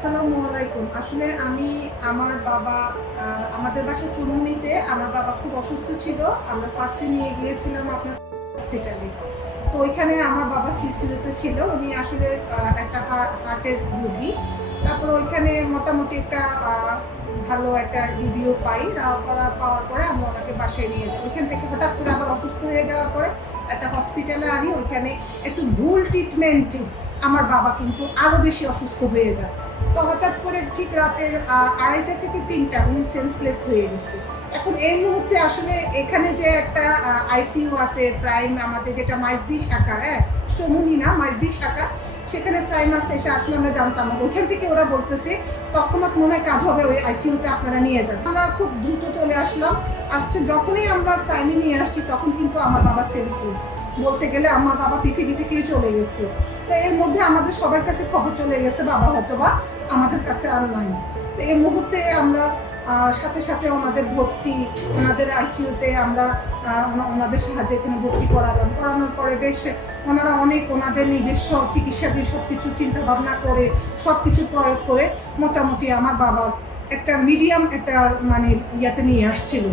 আসসালামু আলাইকুম। আসলে আমি আমার বাবা আমাদের বাসা চুরুনিতে আমার বাবা খুব অসুস্থ ছিল। আমরা ফার্স্টে নিয়ে গিয়েছিলাম আপনার হসপিটালে। তো ওইখানে আমার বাবা সিসিউতে ছিল। উনি আসলে একটা হার্টের রোগী। তারপর ওইখানে মোটামুটি একটা ভালো একটা রিভিউ পাওয়ার পরে আমরা ওনাকে বাসায় নিয়ে যাই। ওইখান থেকে হঠাৎ করে আবার অসুস্থ হয়ে যাওয়ার পরে একটা হসপিটালে আনি। ওইখানে একটু ভুল ট্রিটমেন্টে আমার বাবা কিন্তু আরও বেশি অসুস্থ হয়ে যায়। তো হঠাৎ করে ঠিক রাতের 2:30 থেকে 3টা উনি সেন্সলেস হয়ে গেছে। এখন এই মুহূর্তে আসলে এখানে যে একটা আইসিইউ আছে প্রাইম, আমাদের যেটা মাইজদি শাখা, চমুনি না মাইজদি শাখা, সেখানে প্রাইম আছে। এসে আসলে আমরা জানতাম না, ওইখান থেকে ওরা বলতেছে তৎক্ষণাৎ মনে হয় কাজ হবে, ওই আইসিইউতে আপনারা নিয়ে যান। আমরা খুব দ্রুত চলে আসলাম। আসছে যখনই আমরা প্রাইমে নিয়ে আসছি তখন কিন্তু আমার বাবা সেন্সলেস, বলতে গেলে আমার বাবা পৃথিবী থেকেই চলে গেছে। তো এর মধ্যে আমাদের সবার কাছে খবর চলে গেছে বাবা হয়তো বা আমাদের কাছে আর নাই। তো এই মুহূর্তে আমরা সাথে সাথে ওনাদের ভর্তি, ওনাদের আইসিইউতে আমরা ওনাদের সাহায্যে এখানে ভর্তি করানোর পরে বেশ ওনারা অনেক ওনাদের নিজস্ব চিকিৎসাবিদ সব কিছু চিন্তা ভাবনা করে সব কিছু প্রয়োগ করে মোটামুটি আমার বাবার একটা মিডিয়াম একটা মানে ইয়াতে নিয়ে আসছিল।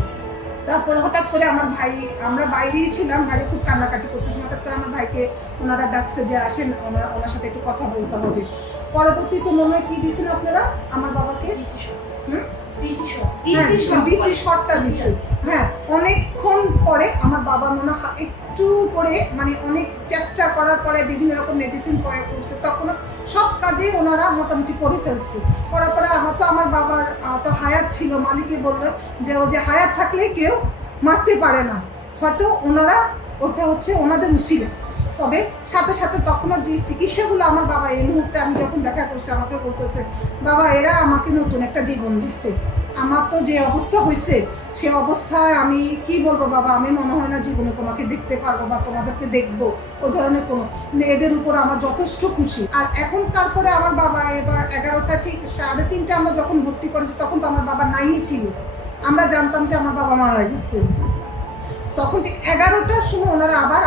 তারপরে হঠাৎ করে আমার ভাই, আমরা বাইরেই ছিলাম, বাইরে খুব কান্নাকাটি করতেছি, হঠাৎ করে আমার ভাইকে ওনারা ডাকছে যে আসেন ওনার সাথে একটু কথা বলতে হবে। পরবর্তীতে মনে হয় কি দিয়েছেন আপনারা আমার বাবাকে? ডিসি শটটা দিছে। হ্যাঁ, অনেকক্ষণ পরে আমার বাবা মনে হয় একটু করে মানে অনেক চেষ্টা করার পরে বিভিন্ন রকম মেডিসিন প্রয়োগ করছে, তখন সব কাজে ওনারা মোটামুটি করে ফেলছে। করার পরে আমার বাবার তো হায়াত ছিল, মালিকে বললো যে ও যে হায়াত থাকলে কেউ মারতে পারে না, হয়তো ওনারা ওটা হচ্ছে ওনাদের উসিলা। তবে সাথে সাথে তখনও যে চিকিৎসাগুলো আমার বাবা এই মুহূর্তে আমি যখন দেখা করছি আমাকে বলতেছে, বাবা এরা আমাকে নতুন একটা জীবন দিচ্ছে। আমার তো যে অবস্থা হয়েছে সে অবস্থায় আমি কি বলবো বাবা, আমি মনে হয় না জীবনে তোমাকে দেখতে পারবো বা তোমাদেরকে দেখবো, ওই ধরনের কোনো, এদের উপর আমার যথেষ্ট খুশি। আর এখন তারপরে আমার বাবা এবার 11টা ঠিক 3:30 আমরা যখন ভর্তি করেছি তখন তো আমার বাবা নাই ছিল। আমরা জানতাম যে আমার বাবা মারা গেছে। তখন ঠিক 11টার সময় ওনারা আবার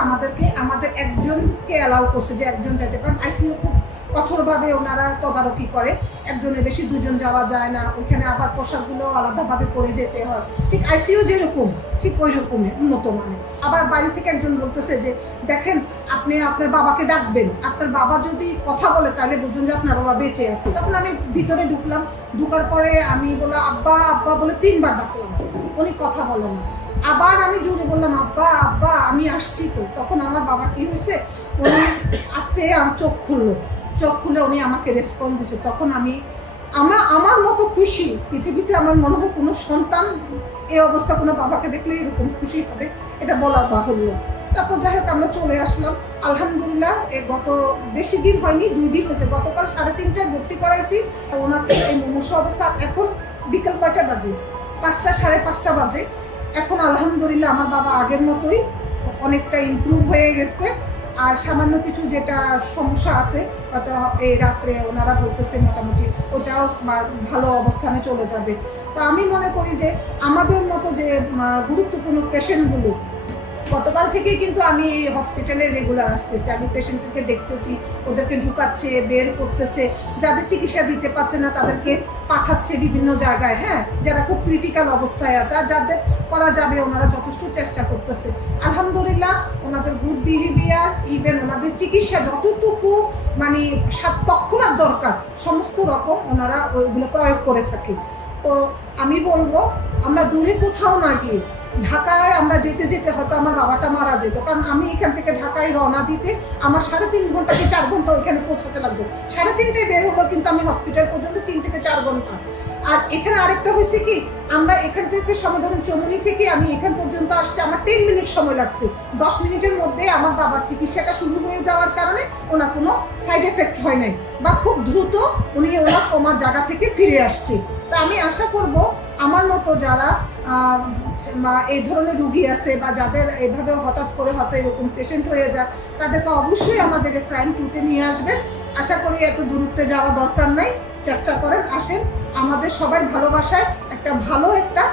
আমাদের একজনকে অ্যালাউ করছে যে একজন যাইতে, কারণ আইসিইউ খুব কঠোরভাবে ওনারা তদারকি করে, একজনের বেশি দুজন যাওয়া যায় না, ওইখানে আবার পোশাকগুলো আলাদাভাবে পরে যেতে হয়, ঠিক আইসিইউ যেরকম ঠিক ওই রকমই উন্নত মানে। আবার বাড়ি থেকে একজন বলতেছে যে দেখেন আপনি আপনার বাবাকে ডাকবেন, আপনার বাবা যদি কথা বলে তাহলে বুঝবেন যে আপনার বাবা বেঁচে আছে। তখন আমি ভিতরে ঢুকলাম, ঢুকার পরে আমি বললাম আব্বা আব্বা বলে 3বার ডাকলাম, উনি কথা বলে না। আবার আমি জোরে বললাম আব্বা আব্বা আমি আসছি। তো তখন আমার বাবা কি হয়েছে, উনি আস্তে চোখ খুলে উনি আমাকে রেসপন্স দিচ্ছে। তখন আমার মতো খুশি পৃথিবীতে আমার মনে হয় কোনো সন্তান এই অবস্থা কোনো বাবাকে দেখলে এরকম খুশি হবে এটা বলার বাহুল্য। তারপর যাই হোক আমরা চলে আসলাম আলহামদুলিল্লাহ। গত বেশি দিন হয়নি, 2 দিন হয়েছে, গতকাল 3:30টায় ভর্তি করাইছি ওনার এই মুমূর্ষ অবস্থা। এখন বিকেল কয়টা বাজে? 5টা 5:30 বাজে। এখন আলহামদুলিল্লাহ আমার বাবা আগের মতোই অনেকটা ইমপ্রুভ হয়ে গেছে। আর সামান্য কিছু যেটা সমস্যা আছে হয়তো এই রাত্রে ওনারা বলতেছে মোটামুটি ওটাও ভালো অবস্থানে চলে যাবে। তো আমি মনে করি যে আমাদের মতো যে গুরুত্বপূর্ণ পেশেন্টগুলো, গতকাল থেকেই কিন্তু আমি এই হসপিটালে রেগুলার আসতেছি, আমি পেশেন্টকে দেখতেছি, ওদেরকে ঢুকাচ্ছে বের করতেছে, যাদের চিকিৎসা দিতে পারছে না তাদেরকে পাঠাচ্ছে বিভিন্ন জায়গায়, হ্যাঁ, যারা খুব ক্রিটিক্যাল অবস্থায় আছে, আর যাদের করা যাবে ওনারা যথেষ্ট চেষ্টা করতেছে। আলহামদুলিল্লাহ ওনাদের গুড বিহেভিয়ার, ইভেন ওনাদের চিকিৎসা যতটুকু মানে তৎক্ষণাৎ দরকার সমস্ত রকম ওনারা ওইগুলো প্রয়োগ করে থাকে। তো আমি বলবো আমরা দূরে কোথাও না গিয়ে, ঢাকায় আমরা যেতে যেতে হয়তো আমার বাবাটা মারা যেত, কারণ আমি এখান থেকে ঢাকায় রওনা দিতে আমার 3.5 ঘন্টা কি 4 ঘন্টা ওইখানে পৌঁছাতে লাগবে। 3:30টায় বের হলো কিন্তু আমি হসপিটাল পর্যন্ত 3 থেকে 4 ঘন্টা। আর এখানে আরেকটা হয়েছে কি, আমরা এখান থেকে সময় ধরুন চমুনি থেকে আমি এখান পর্যন্ত আসছি আমার 10 মিনিট সময় লাগছে। 10 মিনিটের মধ্যে আমার বাবার চিকিৎসাটা শুরু হয়ে যাওয়ার কারণে ওনার কোনো সাইড এফেক্ট হয় নাই, বা খুব দ্রুত উনি ওনার কমার জায়গা থেকে ফিরে আসছে। তা আমি আশা করব আমার মতো যারা এই ধরনের রুগী আছে বা যাদের এভাবে হঠাৎ করে হয়তো এরকম পেশেন্ট হয়ে যায়, তাদেরকে অবশ্যই আমাদের প্রাইম 2তে নিয়ে আসবেন। আশা করি এত দূরত্বে যাওয়া দরকার নাই, চেষ্টা করেন আসেন, আমাদের সবাই ভালোবাসায় একটা ভালো একটা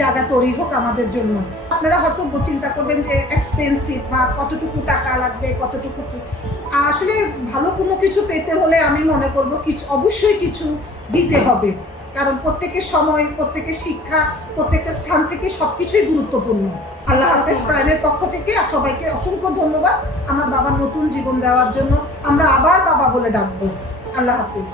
জায়গা তৈরি হোক আমাদের জন্য। আপনারা হয়তো চিন্তা করবেন যে এক্সপেন্সিভ বা কতটুকু টাকা লাগবে কতটুকু কি, আসলে ভালো কোনো কিছু পেতে হলে আমি মনে করব কিছু অবশ্যই কিছু দিতে হবে, কারণ প্রত্যেকের সময়, প্রত্যেকের শিক্ষা, প্রত্যেকের স্থান থেকে সবকিছুই গুরুত্বপূর্ণ। আল্লাহ হাফেজ প্রাইমের পক্ষ থেকে আর সবাইকে অসংখ্য ধন্যবাদ আমার বাবার নতুন জীবন দেওয়ার জন্য। আমরা আবার বাবা বলে ডাকবো। আল্লাহ হাফেজ।